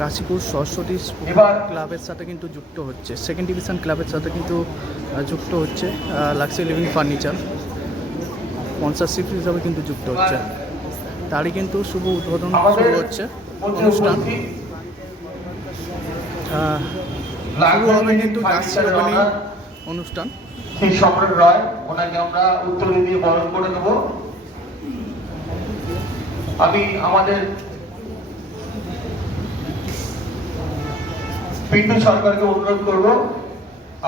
কাশীপুর সরস্বতী ক্লাবের সাথে কিন্তু যুক্ত হচ্ছে, সেকেন্ড ডিভিশন ক্লাবের সাথে কিন্তু যুক্ত হচ্ছে লাক্সারি লিভিং ফার্নিচার, স্পন্সরশিপ হিসাবে কিন্তু যুক্ত হচ্ছে। তারই কিন্তু শুভ উদ্বোধন শুরু হচ্ছে অনুষ্ঠান। শুরু হবে কিন্তু ডান্স সেরেমনি অনুষ্ঠান। শ্রী সম্রাট রায়, ওনাকে আমরা উত্তরী দিয়ে বরণ করে দেব। আমি আমাদের পিন্টু সরকারকে অনুরোধ করব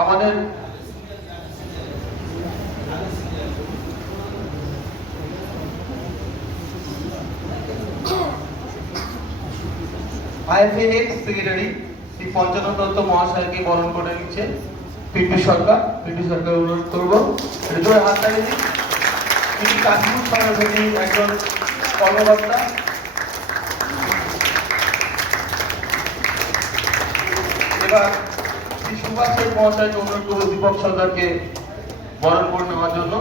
আমাদের IFA x secretary Shri Panchanan Dutta মহাশয়কে বরণ করে নিচ্ছে পিন্টু সরকার। পিন্টু সরকার অনুরোধ করবো জোরে হাত তালি দিন। তিনি কাশীপুর সরস্বতী একজন কর্মকর্তা। এবার শ্রী সুভাষ শেখ মহাশয়কে অনুরোধ করবো দীপক সরকারকে বরণ করে নেওয়ার জন্য।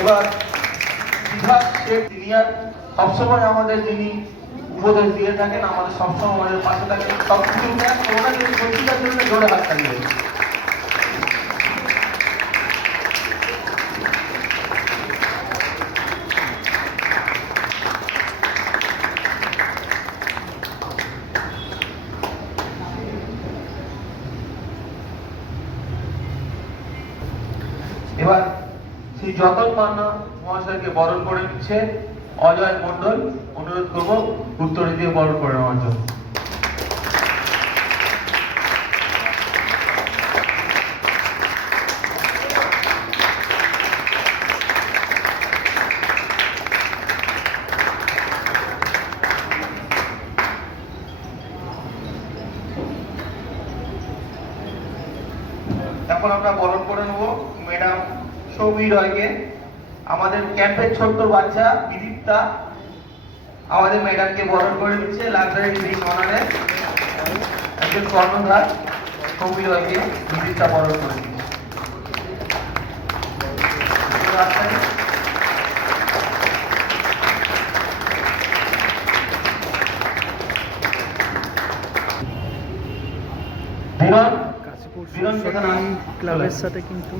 এবার বিভাস শেখ সিনিয়র, সবসময় আমাদের যিনি উপদেশ দিয়ে থাকেন, আমাদের সবসময় আমাদের পাশে থাকেন, সবকিছু ওনাকে প্রতিটার জন্য জোরে হাত তালিয়ে। এবার শ্রী যতন মান্না মহাশয়কে বরণ করে নিচ্ছে অজয় মন্ডল। অনুরোধ করবো উত্তরে দিয়ে বরণ করে নেওয়ার জন্য। এখন আমরা বরণ করে নেবো ম্যাডাম সৌমি রয়কে। আমাদের ক্যাম্পের ছোট্ট বাচ্চা বিদীপ্তা আমাদের ম্যাডামকে বরণ করে দিচ্ছে লাক্সারি লিভিং অনারে একজন কর্ণধার সৌমি রয়কে বিদীপ্তা বরণ করে দিচ্ছে। কাশীপুর সরস্বতী ক্লাবের সাথে কিন্তু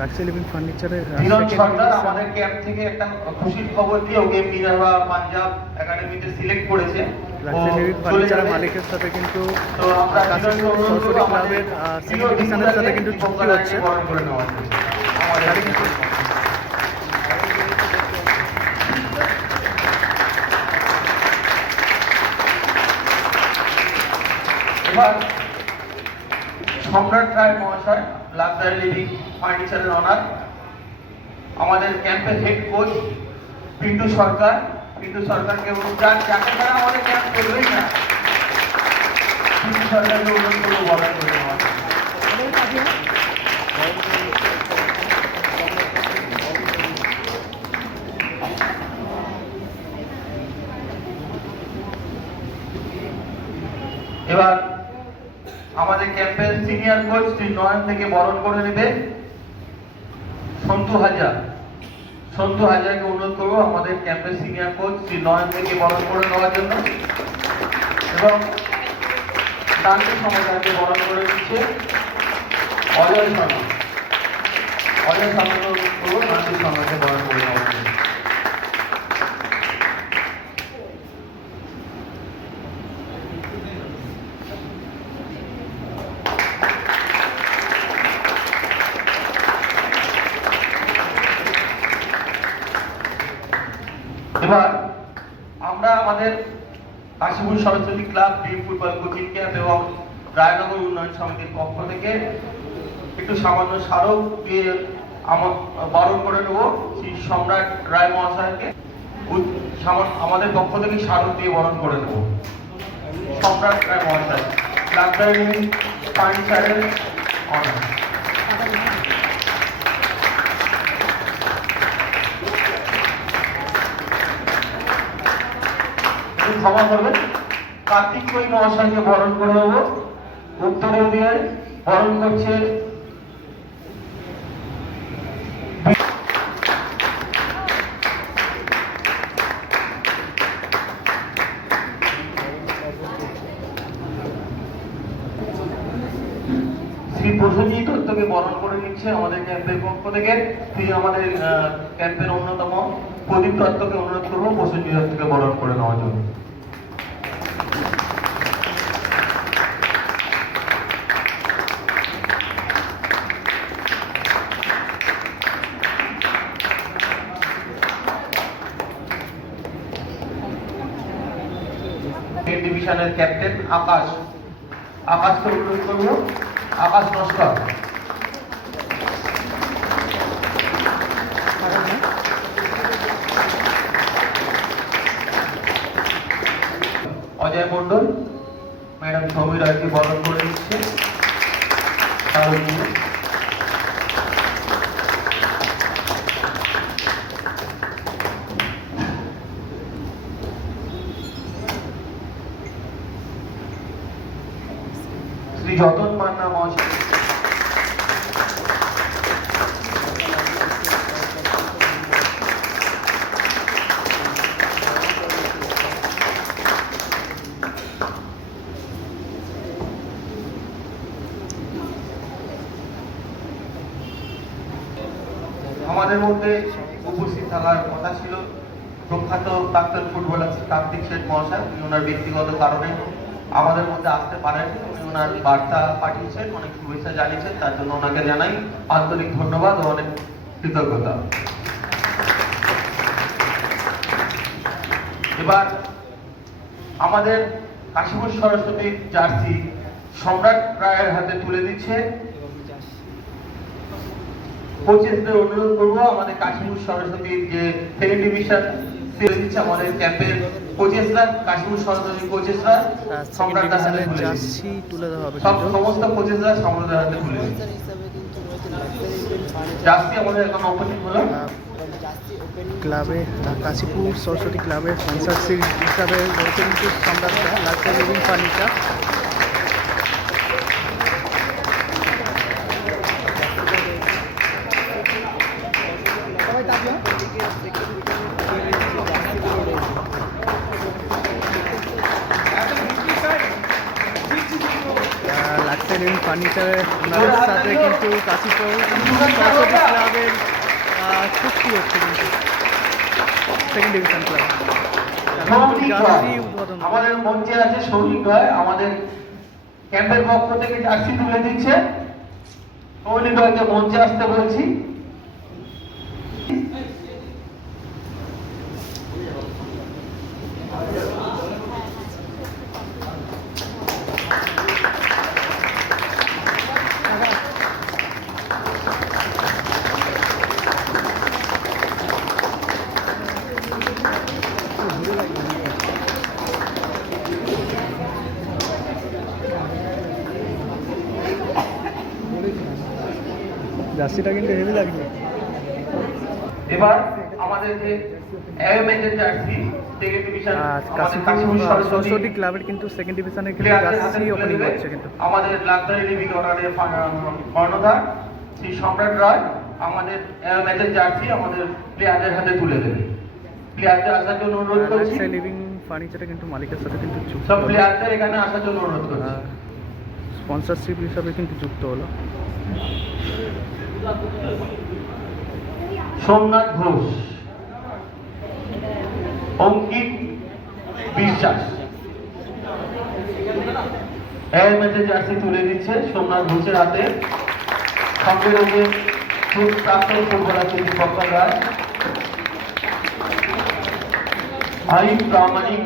লাক্সারি লিভিং ফার্নিচারের আমাদের ক্যাম্প থেকে একটা খুশির খবর দিয়ে ওকে মিনার্ভা পাঞ্জাব একাডেমিতে সিলেক্ট করেছে। লাক্সারি লিভিং ফার্নিচারের মালিকের সাথে কিন্তু কাশীপুর সরস্বতী ক্লাবের সেকেন্ড ডিভিশনের সাথে কিন্তু চুক্তি হচ্ছে। এবার সম্রাট রায় মহাশয় লাক্সারি লিভিং ফার্নিচারের অনার, আমাদের ক্যাম্পের হেড কোচ পিন্টু সরকার। পিন্টু সরকারকে যাকে ছাড়া আমাদের ক্যাম্প করবেই না, পিন্টু সরকারকে অনুরোধ করবো বরণ করে নেওয়ার। এবার আমাদের ক্যাম্পের সিনিয়র কোচ শ্রী নয়ন থেকে বরণ করে নেবে সন্তু হাজরা। সন্তু হাজরাকে অনুরোধ করবো আমাদের ক্যাম্পের সিনিয়র কোচ শ্রী নয়ন থেকে বরণ করে নেওয়ার জন্য। এবং শান্তি সমাজকে বরণ করে দিচ্ছে অজয় শর্মা। অজয় শর্মাকে অনুরোধ করবো শান্তি সমাজকে বরণ করে নেওয়ার জন্য। এবার আমরা আমাদের Kashipur Saraswati club dream football coaching camp এবং রায়নগর উন্নয়ন সমিতির পক্ষ থেকে একটু সামান্য স্মারক দিয়ে বরণ করে নেব শ্রী সম্রাট রায় মহাশয়কে। আমাদের পক্ষ থেকে স্মারক দিয়ে বরণ করে নেব সম্রাট রায় মহাশয় লাক্সারি লিভিং ফার্নিচারের অনার। ক্ষমা করবেন, কার্তিক কই মহাশয়কে বরণ করে নেব উত্তরীয় দিয়ে বরণ করছে শ্রী প্রসেনজিৎ দত্তকে বরণ করে নিচ্ছে আমাদের ক্যাম্পের পক্ষ থেকে। তিনি আমাদের ক্যাম্পের অন্যতম। প্রদীপ দত্তকে অনুরোধ করবো প্রসেনজিৎ দত্তকে বরণ করে নেওয়ার জন্য। ডিভিশনের ক্যাপ্টেন আকাশকে অনুরোধ করবো। আকাশ নস্কর। অজয় মন্ডল ম্যাডাম সমীর রায়কে বরণ করে দিচ্ছে। শ্রী যতন মান্না মহাশয় আমাদের মধ্যে উপস্থিত থাকার কথা ছিল প্রখ্যাত প্রাক্তন ফুটবলার কার্তিক শেঠ মহাশয়। উনি ওনার ব্যক্তিগত কারণে আমাদের মধ্যে আসতে পারেন। উনি ওনার বার্তা পাঠিয়েছেন, অনেক শুভেচ্ছা জানিয়েছেন, তার জন্য ওনাকে জানাই আন্তরিক ধন্যবাদ ও অনেক কৃতজ্ঞতা। এবার আমাদের কাশীপুর সরস্বতীর জার্সি সম্রাট রায়ের হাতে তুলে দিচ্ছে। কোচেসদের অনুরোধ করবো আমাদের কাশীপুর সরস্বতীর যে সেকেন্ড ডিভিশন দিচ্ছে আমাদের ক্যাম্পের কোচেসরা, কাশীপুর সরস্বতীর কোচেসরা সম্রাট হাতে জার্সি তুলে দেওয়া হবে। সমস্ত কোচেসরা সম্রাটের হাতে তুলে দিচ্ছে। জার্সি আমাদের এখন ওপেনিং হলো। ক্লাবে কাশীপুর সরস্বতী ক্লাবের স্পন্সরশিপ হিসাবে রয়েছে কিন্তু সম্রাটরা luxury living furniture. Luxury living ফার্নিচারের ওনাদের সাথে কিন্তু কাশীপুর সরস্বতী ক্লাবের চুক্তি হচ্ছে কিন্তু সেকেন্ড ডিভিশন ক্লাব। আমাদের মঞ্চে আছে সৌরিক রায়, আমাদের ক্যাম্পের পক্ষ থেকে জার্সি তুলে দিচ্ছে। সৌরিক রায়কে মঞ্চে আসতে বলছি। জার্সিটা কিন্তু হেভি লাগবে। এবার আমাদের যে এমএনএর jersey second division Kashipur Saraswati ক্লাবের কিন্তু সেকেন্ড ডিভিশনের কিন্তু জার্সি ওপেনিং হচ্ছে কিন্তু আমাদের লাক্সারি লিভিং অর্ডারের কর্ণধার শ্রী সম্রাট রায় আমাদের এমএনএর জার্সি আমাদের প্লেয়ারদের হাতে তুলে দেবে। প্লেয়ারদের আসার জন্য অনুরোধ করছি। লাক্সারি লিভিং ফার্নিচারে কিন্তু মালিকের সাথে কিন্তু যুক্ত, সব প্লেয়ারদের এখানে আসার জন্য অনুরোধ করছি। স্পন্সরশিপ হিসাবে কিন্তু যুক্ত হলো। সোমনাথ ঘোষ, অঙ্কিত বিশ্বাস এর ম্যাচে জার্সি তুলে দিচ্ছে সোমনাথ ঘোষের হাতে। সঙ্গে রয়েছে প্রাক্তন ফুটবলার দীপক রায়, আরিফ প্রামাণিক,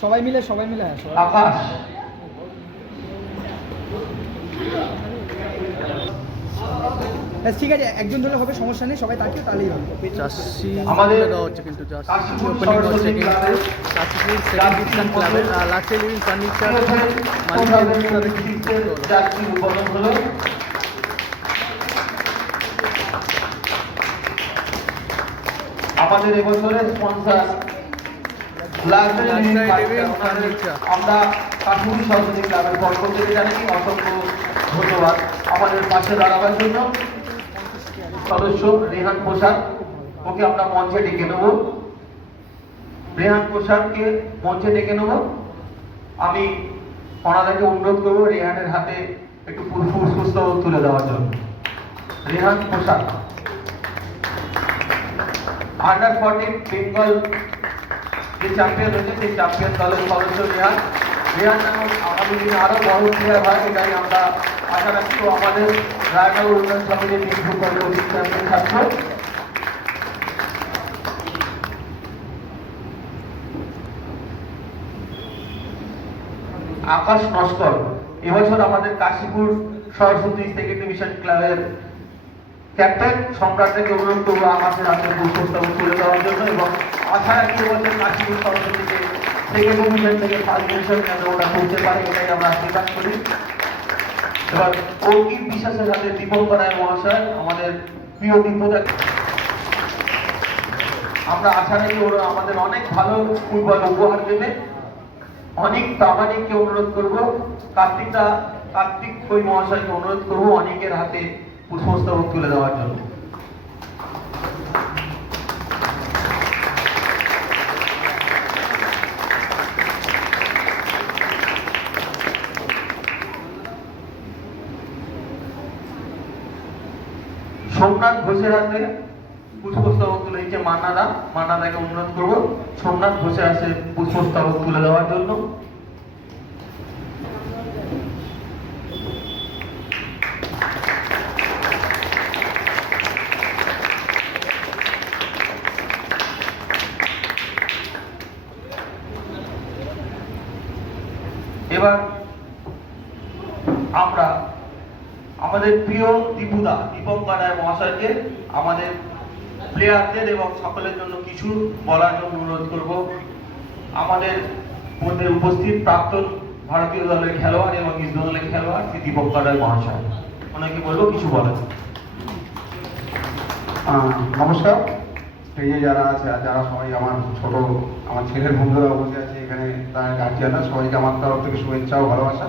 সবাই মিলে আকাশ। ঠিক আছে, একজন ধরলে হবে, সমস্যা নেই, সবাই তাকিয়ে তাহলেই হবে। জার্সি আমাদের দেওয়া হচ্ছে কিন্তু জার্সি ওপেনিং হচ্ছে কিন্তু কাশীপুর সেকেন্ড ডিভিশন ক্লাবের লাক্সারি লিভিং ফার্নিচার মালিকের সাথে কিন্তু জার্সি উদ্বোধন হলো। আমাদের এবছরের স্পন্সর লাক্সারি লিভিং ফার্নিচার। আমরা কাশীপুর সরস্বতী ক্লাবের পক্ষ থেকে জানাই অসংখ্য ধন্যবাদ আমাদের পাশে দাঁড়াবার জন্য। সদস্য রেহান প্রসাদ, ওকে আমরা মঞ্চে ডেকে নেব। রেহান প্রসাদকে মঞ্চে ডেকে নেব। আমি ওনাদেরকে অনুরোধ করবো রেহানের হাতে একটু পুষ্পস্তবক তুলে দেওয়ার জন্য। রেহান প্রসাদ আন্ডার 14 বেঙ্গল যে চ্যাম্পিয়ন হয়েছে সেই চ্যাম্পিয়ন দলের সদস্য রেহান। রেহান যেন আগামী দিনে আরো বড় প্লেয়ার হয় এটাই আমরা আশা রাখছি। আমাদের রায়গড় উন্নয়ন সমিতির নির্ভর করে অধিক চ্যাম্পিয়ন ছাত্র। আকাশ নস্কর এবছর আমাদের কাশীপুর সরস্বতী সেকেন্ড ডিভিশন ক্লাবের ক্যাপ্টেন। সম্রাটকে অনুরোধ করবো আকাশের হাতে পুষ্পস্তবক তুলে দেওয়ার জন্য এবং আশা রাখি এবছর কাশীপুর সরস্বতীকে সেকেন্ড ডিভিশন থেকে ফার্স্ট ডিভিশন যেন ওরা করতে পারে এটাই আমরা আশীর্বাদ করি। এবার অঙ্কিত বিশ্বাসের হাতে দীপঙ্কর রায় মহাশয়, আমাদের প্রিয় দীপদা। আমরা আশা রাখি ওরা আমাদের অনেক ভালো ফুটবল উপহার দেবে। অনেক প্রামাণিককে অনুরোধ করবো, কার্তিক ওই মহাশয়কে অনুরোধ করবো অনেকের হাতে পুষ্পস্তবক তুলে দেওয়ার জন্য। সোমনাথ ঘোষের হাতে পুষ্পস্তবক তুলে দিচ্ছে মান্নাদাকে অনুরোধ করবো সোমনাথ ঘোষের হাতে পুষ্পস্তবক তুলে দেওয়ার জন্য। এবার আমরা আমাদের প্রিয় দীপঙ্কর রায় মহাশয়কে আমাদের প্লেয়ারদের এবং সকলের জন্য কিছু বলার জন্য অনুরোধ করব। আমাদের মধ্যে উপস্থিত প্রাক্তন ভারতীয় দলের খেলোয়াড় এবং ইসরো দলের খেলোয়াড় শ্রী দীপঙ্কর রায় মহাশয়, ওনাকে বলবো কিছু বলেন। নমস্কার। স্টেজে যারা আছে আর যারা সবাই আমার ছেলের বন্ধুরা বসে আছে এখানে, তার গার্জিয়ানরা সবাইকে আমার তরফ থেকে শুভেচ্ছা ও ভালোবাসা।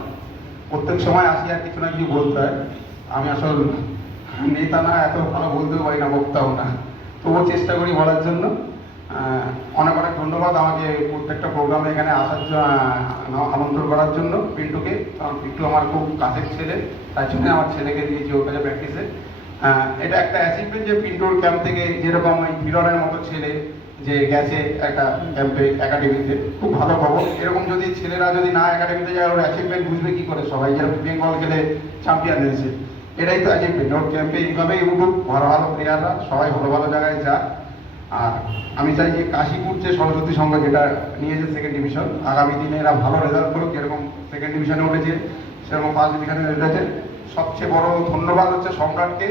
প্রত্যেক সময় আসি আর কিছু না কিছু বলতে হয়। আমি আসল নেতা না, এত ভালো বলতেও পারি না, বক্তাও না, তবুও চেষ্টা করি বলার জন্য। অনেক অনেক ধন্যবাদ আমাকে প্রত্যেকটা প্রোগ্রামে এখানে আসার আমন্ত্রণ করার জন্য পিন্টুকে। কারণ পিন্টু আমার খুব কাছের ছেলে, তাই জন্য আমার ছেলেকে দিয়েছি ওর কাছে প্র্যাকটিসে। এটা একটা অ্যাচিভমেন্ট যে পিন্টুর ক্যাম্প থেকে যেরকম ওই হিরনের মতো ছেলে যে গেছে একটা ক্যাম্পে একাডেমিতে, খুব ভালো খবর। এরকম যদি ছেলেরা যদি না একাডেমিতে যায় ওর অ্যাচিভমেন্ট বুঝবে কি করে সবাই, যেরকম বেঙ্গল গেলে চ্যাম্পিয়ন হয়েছে, এটাই তো অ্যাচিভমেন্ট। ওর ক্যাম্পে এইভাবেই উঠুক ভালো ভালো প্লেয়াররা, সবাই ভালো ভালো জায়গায় যাক। আর আমি চাই যে কাশীপুর যে সরস্বতী সংঘ যেটা নিয়েছে সেকেন্ড ডিভিশন, আগামী দিনে এরা ভালো রেজাল্ট করুক। যেরকম সেকেন্ড ডিভিশনে উঠেছে সেরকম ফার্স্ট ডিভিশনে উঠেছে। সবচেয়ে বড় ধন্যবাদ হচ্ছে সম্রাটকে।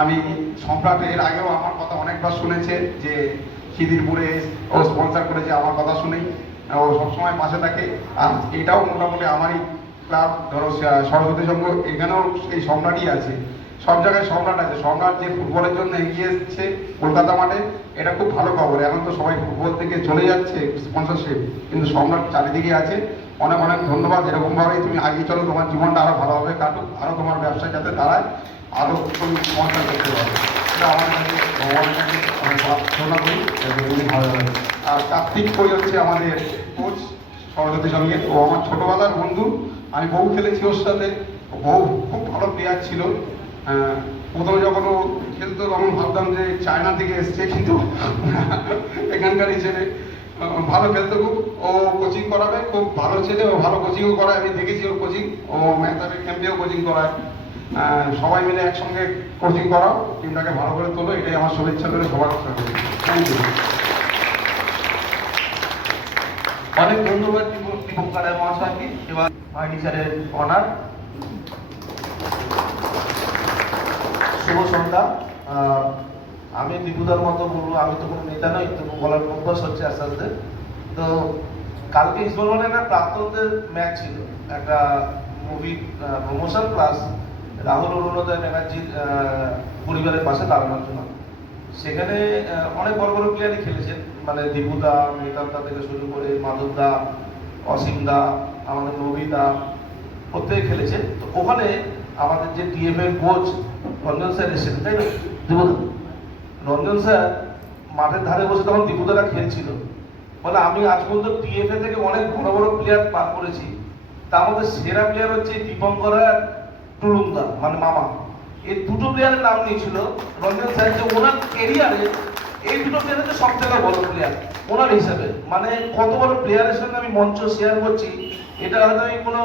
আমি সম্রাট এর আগেও আমার কথা অনেকবার শুনেছে যে খিদিরপুরে ও স্পন্সর করেছে, আমার কথা শুনেই ও সবসময় পাশে থাকে। আর এটাও মোটামুটি আমারই ক্লাব, ধরো সরস্বতী সংঘ, এখানেও এই সম্রাটই আছে। সব জায়গায় সম্রাট আছে। সম্রাট যে ফুটবলের জন্য এগিয়ে এসছে কলকাতা মাঠে, এটা খুব ভালো খবর। এখন তো সবাই ফুটবল থেকে চলে যাচ্ছে স্পন্সরশিপ, কিন্তু সম্রাট চারিদিকে আছে। অনেক অনেক ধন্যবাদ। এরকমভাবেই তুমি আগে চলো, তোমার জীবনটা আরো ভালোভাবে কাটুক, আরো তোমার ব্যবসা যাতে দাঁড়ায়, আরো তুমি স্পন্সর করতে পারো। এটা আমার কাছে ভগবানের কাছে আমি প্রার্থনা করি যদি ভালো লাগে। আর কার্তিক কই হচ্ছে আমাদের কোচ সরস্বতী সঙ্গে, ও আমার ছোটবেলার বন্ধু। আমি বহু খেলেছি ওর সাথে, বহু খুব ভালো প্লেয়ার ছিল। প্রথমে যখন ও খেলতো তখন ভাবতাম যে চায়না থেকে এসছে, কিন্তু এখানকার ছেলে ভালো খেলতো খুব। ও কোচিং করাবে, খুব ভালো ছেলে, ও ভালো কোচিংও করায়। আমি দেখেছি ওর কোচিং, ও ম্যাথামেটিক ক্যাম্পেও কোচিং করায়। সবাই মিলে একসঙ্গে কোচিং করাও, টিমটাকে ভালো করে তোলো, এটাই আমার শুভেচ্ছা করে সবার থ্যাংক ইউ। অনেক ধন্যবাদ দীপঙ্কর রায় মহাশয়কে। এবার ভাইডি স্যারের অনার। শুভ সন্ধ্যা। আমি বিপুদার মতো বলবো, আমি তো কোনো নেতা নই, তবু বলার অভ্যাস হচ্ছে আস্তে আস্তে। তো কালকে ইসবলনে একটা প্রাক্তনদের ম্যাচ ছিল, একটা মুভি প্রমোশন প্লাস রাহুল অরুণোদয় ব্যানার্জির পরিবারের পাশে দাঁড়ানোর জন্য। সেখানে অনেক বড় বড় প্লেয়ারই খেলেছেন, মানে দীপুদা, মেহতাবদা থেকে শুরু করে মাধবদা, অসীমদা, আমাদের নবীদা, প্রত্যেকে খেলেছে। তো ওখানে আমাদের যে টিএফ এর কোচ রঞ্জন স্যার এসেছিলেন, তাই না দীপুদা? রঞ্জন স্যার মাঠের ধারে বসে তখন দীপুদারা খেলছিল, বলে আমি আজ পর্যন্ত টিএফএ থেকে অনেক বড় বড় প্লেয়ার পার করেছি, তার মধ্যে সেরা প্লেয়ার হচ্ছে দীপঙ্কর আর টুলুমদা মানে মামা। এই দুটো প্লেয়ারের নাম নিয়েছিল রঞ্জন স্যার, যে ওনার কেরিয়ারে এই দুটো প্লেয়ার হচ্ছে সব থেকে বড় প্লেয়ার ওনার হিসাবে। মানে কত বড় প্লেয়ারের সঙ্গে আমি মঞ্চ শেয়ার করছি, এটা হয়তো আমি কোনো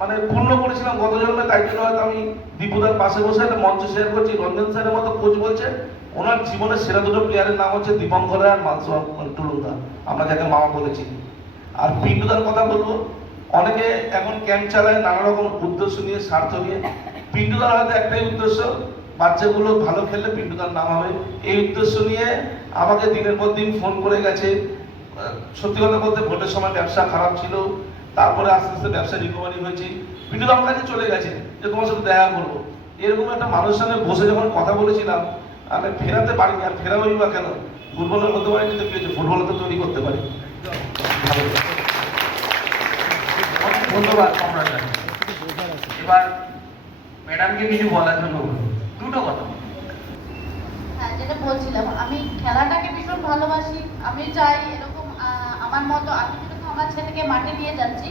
মানে পূর্ণ করেছিলাম গত জন্মে, তাই জন্য হয়তো আমি দীপুদার পাশে বসে একটা মঞ্চ শেয়ার করছি। রঞ্জন স্যারের মতো কোচ বলছে ওনার জীবনের সেরা দুটো প্লেয়ারের নাম হচ্ছে দীপঙ্কর আর টুলুমদা, আমরা যাকে মামা বলেছি। আর পিন্টুদার কথা বলবো, অনেকে এখন ক্যাম্প চালায় নানা রকম উদ্দেশ্য নিয়ে, স্বার্থ নিয়ে। পিন্টুদার হয়তো একটাই উদ্দেশ্য, বাচ্চাগুলো ভালো খেললে পিন্টুদার নাম হবে। এই উদ্দেশ্য নিয়ে আমাকে দিনের পর দিন ফোন করে গেছে। সত্যি কথা বলতে ভোটের সময় ব্যবসা খারাপ ছিল, তারপরে আস্তে আস্তে ব্যবসা রিকভারি হয়েছে। পিন্টুদা আমার কাছে চলে গেছে যে তোমার সাথে দেখা করবো। এরকম একটা মানুষের সঙ্গে বসে যখন কথা বলেছিলাম, আমি ফেরাতে পারিনি, আর ফেরাবোই বা কেন? ফুটবলের হতে পারি, কিন্তু কি হচ্ছে, ফুটবল তো তৈরি করতে পারি। অনেক ধন্যবাদ সম্রাট। এবার ম্যাডামকে কিছু বলার জন্য দুটো কথা। হ্যাঁ, যেটা বলছিলাম, আমি খেলাটাকে ভীষণ ভালোবাসি। আমি চাই এরকম আমার মতো, আমি যেরকম আমার ছেলেকে মাঠে নিয়ে যাচ্ছি,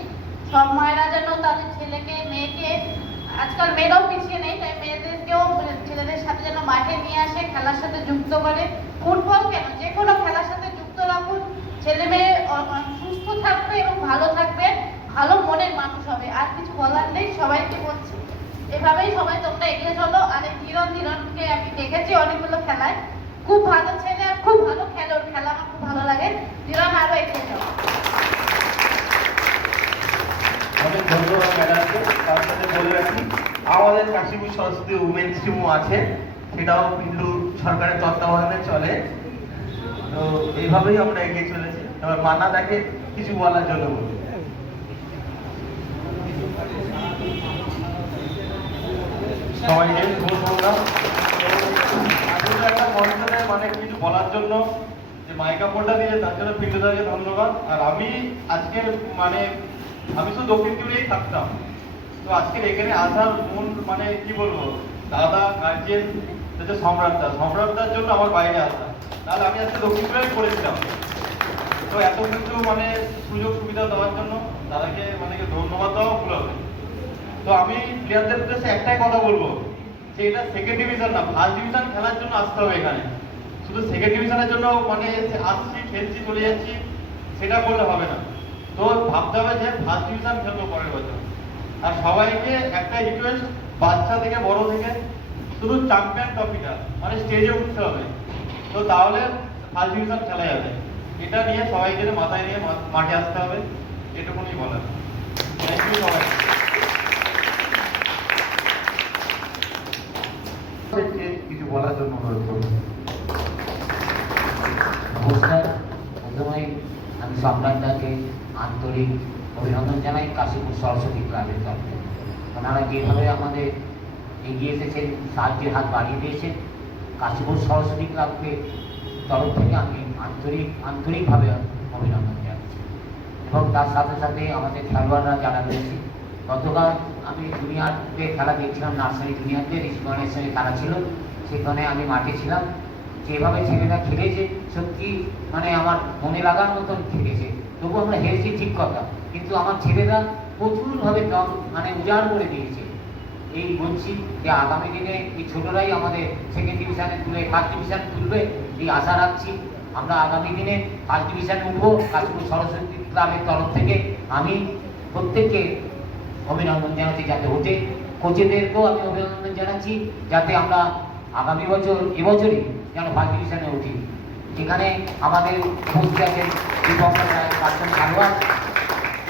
সব মায়েরা যেন তাদের ছেলেকে মেয়েকে, আজকাল মেয়েরাও পিছিয়ে নেই, তাই মেয়েদেরকেও ছেলেদের সাথে যেন মাঠে নিয়ে আসে, খেলার সাথে যুক্ত করে। ফুটবল কেন, যে কোনো খেলার সাথে যুক্ত রাখুন, ছেলে মেয়ে সুস্থ থাকবে এবং ভালো থাকবে, ভালো মনের মানুষ হবে। আর কিছু বলার নেই, সবাইকে বলছি এভাবেই সবাই তোমরা এগিয়ে চলো। আর এই ধীরনকে আমি দেখেছি অনেকগুলো খেলায়, খুব ভালো ছেলে আর খুব ভালো খেলোয়াড়, খেলা আমার খুব ভালো লাগে। ধীরন আরো এগিয়ে যাও। অনেক ধন্যবাদ ম্যাডামকে। তার সাথে বলে রাখি, আমাদের কাশীপুর সরস্বতী উমেন্স টিমও আছে, সেটাও পিন্টু সরকারের তত্ত্বাবধানে চলে। তো এইভাবেই আমরা এগিয়ে চলেছি। এবার মান্না তাকে কিছু বলার জন্য বলি। সবাইকে শুভ সন্ধ্যা। একটা মঞ্চে মানে কিছু বলার জন্য যে মাইক্রোফোনটা দিয়ে, তার জন্য পিন্টুদাকে ধন্যবাদ। আর আমি আজকে মানে আমি তো দক্ষিণ ত্রিপুরায় থাকতাম, তো আজকের এখানে আসার মূল মানে কি বলবো, দাদা গার্জিয়ান হচ্ছে সম্রাটদার জন্য আমার বাইরে আসা, তাহলে আমি আজকে দক্ষিণ ত্রিপুরায় পড়েছিলাম। তো এত কিছু মানে সুযোগ সুবিধা দেওয়ার জন্য দাদাকে মানে ধন্যবাদ দেওয়া ভুল হবে। তো আমি প্লেয়ারদের উদ্দেশ্যে একটাই কথা বলবো, যে এটা সেকেন্ড ডিভিশন না, ফার্স্ট ডিভিশন খেলার জন্য আসতে হবে এখানে। শুধু সেকেন্ড ডিভিশনের জন্য মানে আসছি খেলছি চলে যাচ্ছি সেটা করলে হবে না। তো ভাবতে হবে যে ফার্স্ট ডিভিশন খেলবো পরের বছর। আর সবাইকে একটা রিকোয়েস্ট, বাচ্চা থেকে বড় থেকে শুধু চ্যাম্পিয়ন ট্রফিটা মানে স্টেজে উঠতে হবে, তো তাহলে ফার্স্ট ডিভিশন খেলা যাবে। এটা নিয়ে সবাইকে মাথায় নিয়ে মাঠে আসতে হবে, এটুকুনি বলার। থ্যাংক ইউ সবাই। কিছু বলার জন্য অনুরোধ করব। নমস্কার। প্রথমেই আমি সম্রাটদাকে আন্তরিক অভিনন্দন জানাই কাশীপুর সরস্বতী ক্লাবের তরফ থেকে। ওনারা যেভাবে আমাদের এগিয়ে এসেছেন, সাহায্যের হাত বাড়িয়ে দিয়েছেন, কাশীপুর সরস্বতী ক্লাবকে তরফ থেকে আমি আন্তরিকভাবে অভিনন্দন জানাচ্ছি। এবং তার সাথে সাথে আমাদের খেলোয়াড়রা যারা রয়েছে, গতকাল আমি জুনিয়রতে খেলা দেখছিলাম, নার্সারি জুনিয়রদের ঋষিগণের সঙ্গে খেলা ছিল, সেখানে আমি মাঠে ছিলাম। যেভাবে ছেলেরা খেলেছে সত্যি মানে আমার মনে লাগার মতন খেলেছে। তবু আমরা হেরেছি ঠিক কথা, কিন্তু আমার ছেলেরা প্রচুরভাবে দম মানে উজাড় করে দিয়েছে। এই বলছি যে আগামী দিনে এই ছোটরাই আমাদের সেকেন্ড ডিভিশনে তুলে ফার্স্ট ডিভিশনে তুলবে, এই আশা রাখছি। আমরা আগামী দিনে ফার্স্ট ডিভিশনে উঠবো কাশীপুর সরস্বতী ক্লাবের তরফ থেকে। আমি প্রত্যেককে অভিনন্দন জানাচ্ছি যাতে ওঠে, কোচেদেরকেও আমি অভিনন্দন জানাচ্ছি যাতে আমরা আগামী বছর এবছরই যেন ফার্স্ট ডিভিশনে উঠি। এখানে আমাদের উপস্থিত আছেন দীপঙ্কর রায়, প্রাক্তন খেলোয়াড়,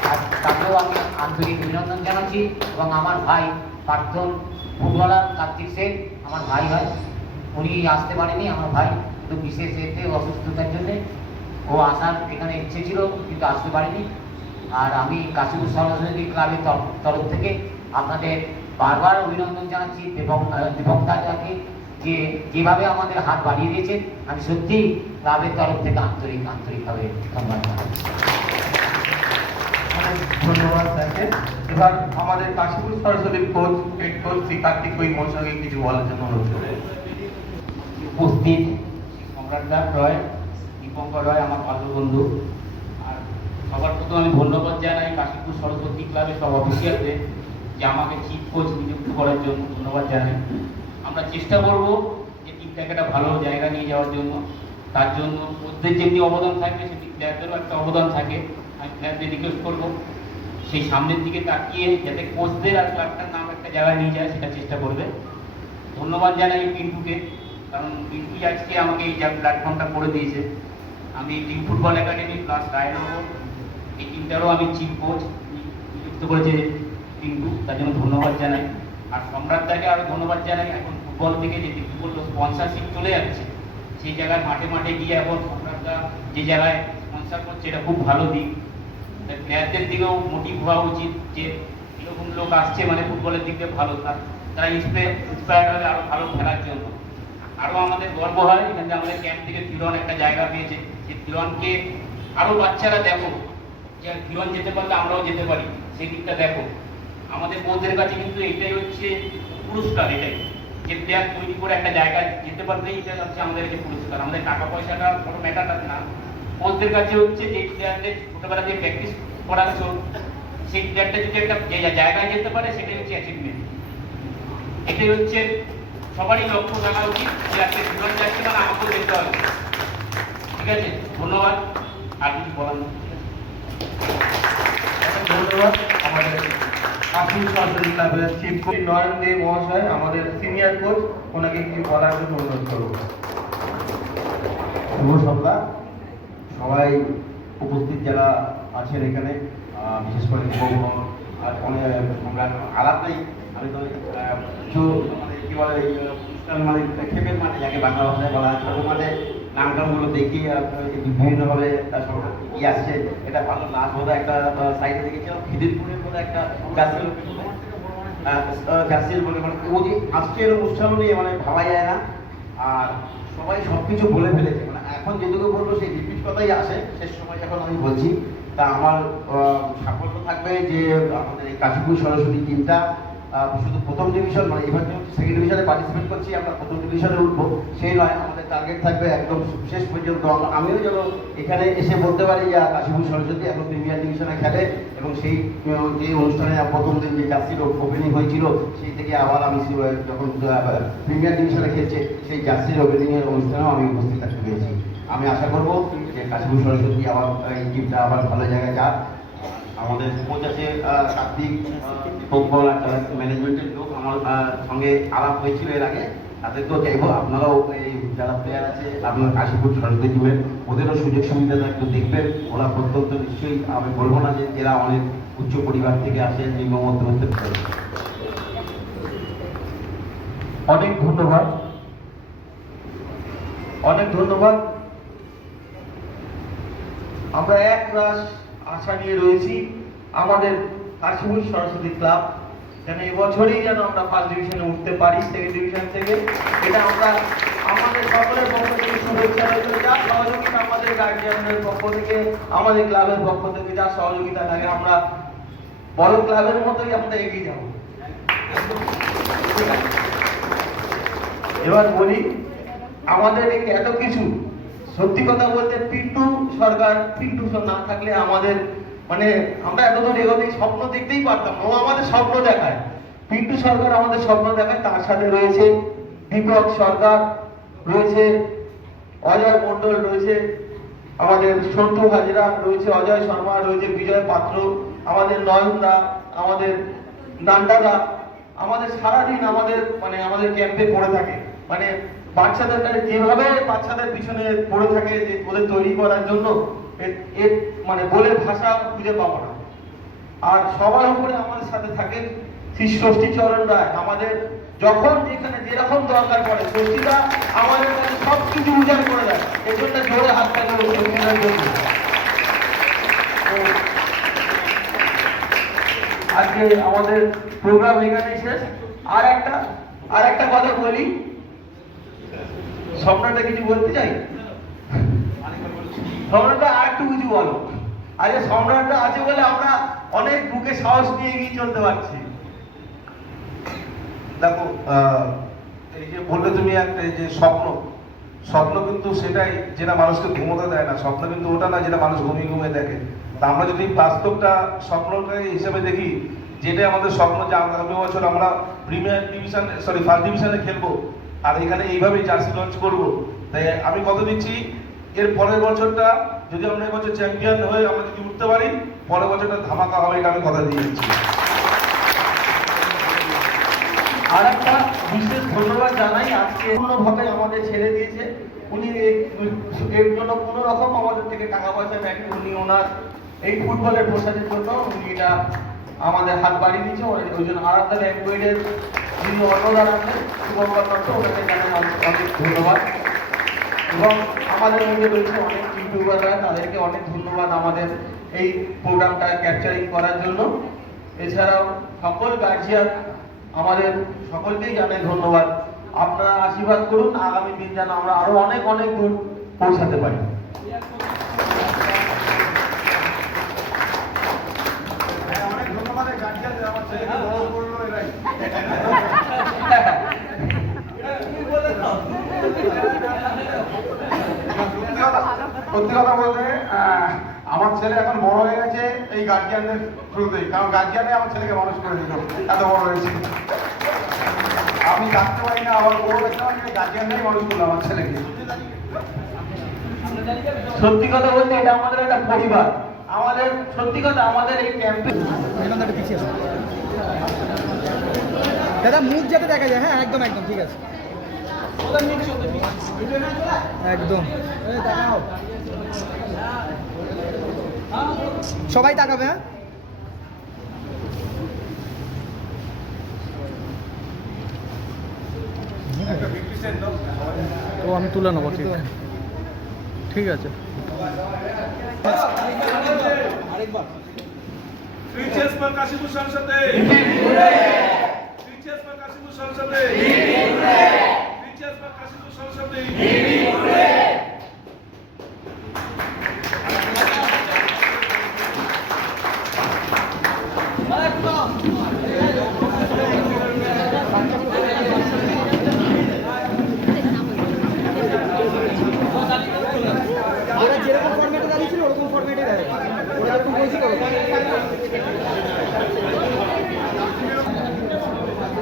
আর তাকেও আমি আন্তরিক অভিনন্দন জানাচ্ছি। এবং আমার ভাই প্রাক্তন ফুটবলার কার্তিক সেন, আমার ভাই হয়, উনি আসতে পারেনি। আমার ভাই একটু বিশেষ এতে অসুস্থতার জন্যে ও আসার এখানে ইচ্ছে ছিল কিন্তু আসতে পারেনি। আর আমি কাশীপুর সরস্বতী ক্লাবের তরফ থেকে আপনাদের বারবার অভিনন্দন জানাচ্ছি দীপঙ্করদাকে, যে যেভাবে আমাদের হাত বাড়িয়ে দিয়েছেন, আমি সত্যি ক্লাবের তরফ থেকে আন্তরিকভাবে ধন্যবাদ জানাচ্ছি। অনেক ধন্যবাদ স্যারকে। এবার আমাদের কাশীপুর সরস্বতীর coach head coach Shri Kartik ওই মহাশয়কে কিছু বলার জন্য অনুরোধ করব। উপস্থিত সম্রাট রয়, দীপঙ্কর রয় আমার ভালো বন্ধু, আর সবার প্রথমে আমি ধন্যবাদ জানাই কাশীপুর সরস্বতী ক্লাবের সব অফিসিয়ালদের যে আমাকে চিফ কোচ নিযুক্ত করার জন্য ধন্যবাদ জানাই। আমরা চেষ্টা করব যে টিমটাকে একটা ভালো জায়গা নিয়ে যাওয়ার জন্য। তার জন্য কোচদের যেমনি অবদান থাকবে সেটি প্লেয়ারদেরও একটা অবদান থাকে। আমি প্লেয়ারদের রিকোয়েস্ট করবো সেই সামনের দিকে তাকিয়ে যাতে কোচদের আর ক্লাবটার নাম একটা জায়গায় নিয়ে যায় সেটা চেষ্টা করবে। ধন্যবাদ জানাই পিন্টুকে, কারণ পিন্টুই আজকে আমাকে এই যা প্ল্যাটফর্মটা করে দিয়েছে। আমি team football academy plus Raynagar এই টিমটারও আমি চিফ কোচ নিযুক্ত করেছে পিন্টু, তার জন্য ধন্যবাদ জানাই। আর সম্রাটদাকে আরও ধন্যবাদ জানাই। এখন ফুটবল থেকে যে ফুটবল স্পন্সারশিপ চলে যাচ্ছে সেই জায়গায় মাঠে মাঠে গিয়ে এখন সম্রাটদা যে জায়গায় স্পন্সার করছে এটা খুব ভালো দিক। প্লেয়ারদের দিকেও মোটিভ হওয়া উচিত যে এরকম লোক আসছে মানে ফুটবলের দিক দিয়ে ভালো, তারা ইন্সপায়ার্ড হবে আরও ভালো খেলার জন্য। আরও আমাদের গর্ব হয় এখানে আমাদের ক্যাম্প থেকে কিরণ একটা জায়গা পেয়েছে, যে কিরণকে আরও বাচ্চারা দেখো যে কিরণ যেতে পারলে আমরাও যেতে পারি, সেই দিকটা দেখো। আমাদের কোচদের কাছে কিন্তু এটাই হচ্ছে পুরস্কার, এটাই যে প্লেয়ার তৈরি করে একটা জায়গায় যেতে পারলেই এটা হচ্ছে আমাদের যে পুরস্কার। আমাদের টাকা পয়সাটা কোনো ম্যাটার না, কোচদের কাছে হচ্ছে যে প্লেয়ারদের ছোটবেলা দিয়ে প্র্যাকটিস করাচ্ছো সেই প্লেয়ারটা যদি একটা যে জায়গায় যেতে পারে সেটাই হচ্ছে অ্যাচিভমেন্ট। এটাই হচ্ছে সবারই লক্ষ্য থাকা উচিত যে আজকে জীবন যাচ্ছে মানে আমাকেও যেতে হবে। ঠিক আছে, ধন্যবাদ। আর কিছু বলার নেই। ধন্যবাদ আমাদের কাশীপুর সরস্বতী ক্লাবের চিফ কোচ নয়ন দে মহাশয়, আমাদের সিনিয়র কোচ, ওনাকে কিছু বলার জন্য অনুরোধ করব। শুভ সন্ধ্যা সবাই উপস্থিত যারা আছেন এখানে, বিশেষ করে যুবক আর অনেক সম্রাট আলাপ নেই। আমি তো কিছু মানে কী বলে অনুষ্ঠান মানে খেপের মাঠে যাকে বাংলা ভাষায় বলা হয় ছোটো মাঠে নামটামগুলো দেখি বিভিন্নভাবে ই আসছে। এটা ভালো নাচ বোধ একটা সাইডে দেখেছিলাম খিদিরপুরের মধ্যে একটা জাসির বলে মানে ও যে আসছে এর অনুষ্ঠান নিয়ে মানে ভাবা যায় না। আর সবাই সব কিছু বলে ফেলেছে, মানে এখন যেটুকু বলবো সেই রিপিট কথাই আসে শেষ সময় যখন আমি বলছি। তা আমার সাফল্য থাকবে যে আমাদের এই কাশীপুর সরস্বতী টিমটা শুধু প্রথম ডিভিশন মানে এবার যেহেতু সেকেন্ড ডিভিশনে পার্টিসিপেট করছি আমরা প্রথম ডিভিশনে উঠবো সেই নয়, আমাদের টার্গেট থাকবে একদম শেষ পর্যন্ত আমিও যেন এখানে এসে বলতে পারি যে কাশীপুর সরস্বতী এখন প্রিমিয়ার ডিভিশনে খেলে। এবং সেই যে অনুষ্ঠানে প্রথম দিন যে জার্সির ওপেনিং হয়েছিল সেই থেকে আবার আমি যখন প্রিমিয়ার ডিভিশনে খেলছে সেই জার্সির ওপেনিংয়ের অনুষ্ঠানেও আমি উপস্থিত থাকতে পেরেছি। আমি আশা করবো যে কাশীপুর সরস্বতী আবার এই টিমটা আবার ভালো জায়গায় যাক। আমাদের কোচ আছে কার্তিক, ফুটবল আর ম্যানেজমেন্টের লোক আমার সঙ্গে আলাপ হয়েছিল এর আগে, তাদেরকেও চাইবো আপনারাও এই যারা প্লেয়ার আছে আপনার কাশীপুর সরস্বতী টিমের ওদেরও সুযোগ সুবিধাটা একটু দেখবেন। ওরা প্রত্যন্ত নিশ্চয়ই আমি বলবো না যে এরা অনেক উচ্চ পরিবার থেকে আসে, নিম্ন মধ্যবিত্ত করে। অনেক ধন্যবাদ, অনেক ধন্যবাদ। আমরা এক রাশ আশা নিয়ে রয়েছি আমাদের কাশীপুর সরস্বতী ক্লাব যেন এবছরই যেন আমরা ফার্স্ট ডিভিশনে উঠতে পারি সেকেন্ড ডিভিশন থেকে। এটা আমরা আমাদের সকলের পক্ষ থেকে শুভেচ্ছা রয়েছে। যা সহযোগিতা আমাদের গার্জিয়ানদের পক্ষ থেকে আমাদের ক্লাবের পক্ষ থেকে যা সহযোগিতা থাকে আমরা বড় ক্লাবের মতোই আমরা এগিয়ে যাব। এবার বলি আমাদের এই এত কিছু সত্যি কথা বলতে পিন্টু সরকার পিন্টু না থাকলে আমাদের মানে আমরা এতদূর এগোতে স্বপ্ন দেখতেই পারতাম। ও আমাদের স্বপ্ন দেখায়, পিন্টু সরকার আমাদের স্বপ্ন দেখায়। তার সাথে রয়েছে দীপক সরকার, রয়েছে অজয় মণ্ডল, রয়েছে আমাদের সন্তু হাজরা, রয়েছে অজয় শর্মা, রয়েছে বিজয় পাত্র, আমাদের নয়নদা, আমাদের নান্ডাদা, আমাদের সারাদিন আমাদের মানে আমাদের ক্যাম্পে পড়ে থাকে। মানে বাচ্চাদের কাছে যেভাবে বাচ্চাদের পিছনে পড়ে থাকে যে ওদের তৈরি করার জন্য এর মানে বলে ভাষা খুঁজে পাবো না। আর সবার উপরে আমাদের সাথে থাকে শ্রী ষষ্ঠীচরণ রায়, আমাদের যখন যেখানে যেরকম দরকার পড়ে ষষ্ঠীরা আমাদের কাছে সব কিছু উজাড় করে দেয়। এই জন্য জোরে হাত পাই ষষ্ঠীরার জন্য। আজকে আমাদের প্রোগ্রাম এখানেই শেষ। আর একটা কথা বলি, স্বপ্নটা কিছু বলতে চাই, স্বপ্নটা আর একটু কিছু বলো। আজকে সম্রাটটা আছে বলে আমরা অনেক বুকে সাহস নিয়ে এগিয়ে চলতে পারছি। দেখো এই যে বললে তুমি একটা এই যে স্বপ্ন কিন্তু সেটাই যেটা মানুষকে ঘুমোতে দেয় না। স্বপ্ন কিন্তু ওটা না যেটা মানুষ ঘুমিয়ে ঘুমিয়ে দেখে। তা আমরা যদি বাস্তবটা স্বপ্নটাকে হিসেবে দেখি, যেটাই আমাদের স্বপ্ন যে আগামী বছর আমরা ফার্স্ট ডিভিশনে খেলবো আর এখানে এইভাবেই জার্সি লঞ্চ করবো, তাই আমি কথা দিচ্ছি এর পরের বছরটা যদি আমরা এবছর চ্যাম্পিয়ন হয়ে আমরা যদি উঠতে পারি, পরের বছরটা ধামাকা হবে, এটা আমি কথা দিয়ে দিচ্ছি। আর একটা বিশেষ ধন্যবাদ জানাই, আজকে অন্যভাবে আমাদের ছেড়ে দিয়েছে। উনি এর জন্য কোনো রকম আমাদের থেকে টাকা পয়সা নেয়নি। উনি ওনার এই ফুটবলের প্রসারের জন্য উনি এটা আমাদের হাত বাড়িয়ে দিয়েছে। ওই জন্য আরাধ্যার এমপ্লয়ের যিনি অন্নদান আছেন শুভঙ্কর দত্ত, ওনাকে জানাই অনেক ধন্যবাদ। এবং আমাদের মধ্যে রয়েছে অনেক ইউটিউবাররা, তাদেরকে অনেক ধন্যবাদ আমাদের এই প্রোগ্রামটা ক্যাপচারিং করার জন্য। এছাড়াও সকল গার্জিয়ান আমাদের সকলকেই জানাই ধন্যবাদ। আপনারা আশীর্বাদ করুন, আগামী দিন যেন আমরা আরো অনেক অনেক দূর পৌঁছাতে পারি। অনেক ধন্যবাদ গার্জিয়ানদের, আমার ছেলেকে বড় করলো এরাই। সত্যি কথা বলতে আমার ছেলে এখন বড় হয়ে গেছে এই গার্জিয়ানদের থ্রুতেই, কারণ গার্জিয়ানে আমার ছেলেকে মানুষ করে দিল, এত বড় হয়েছে। আমি থাকতে পারি না, আবার বড় হয়েছে গার্জিয়ানরাই মানুষ করলো আমার ছেলেকে। সত্যি কথা বলতে এটা আমাদের একটা পরিবার। আমাদের সত্যি কথা আমাদের এই ক্যাম্পে পিছিয়ে আসো। দাদা মুখ যাতে দেখা যায়, হ্যাঁ একদম একদম ঠিক আছে, একদম সবাই তাকাবে। হ্যাঁ ও আমি তুলে নেবো, ঠিক আছে ঠিক আছে। আরেকবার কাশীপুর সংসদে কাশীপুর সংসদে কাশীপুর সংসদে ওরা যেরকম ফরম্যাটে দাঁড়িয়েছিল ওরকম ফরম্যাটে দাঁড়িয়ে, ওরা একটু বেশি করো।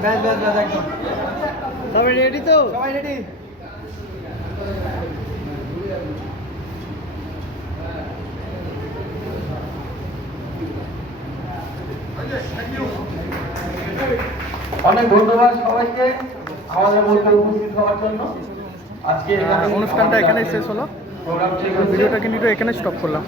ব্যাস ব্যাস ব্যাস একদম। সবাই রেডি তো? সবাই রেডি? অনেক ধন্যবাদ সবাইকে আমাদের মধ্যে উপস্থিত হওয়ার জন্য। আজকে অনুষ্ঠানটা এখানেই শেষ হলো, প্রোগ্রাম ভিডিওটা কিন্তু এখানে স্টপ করলাম।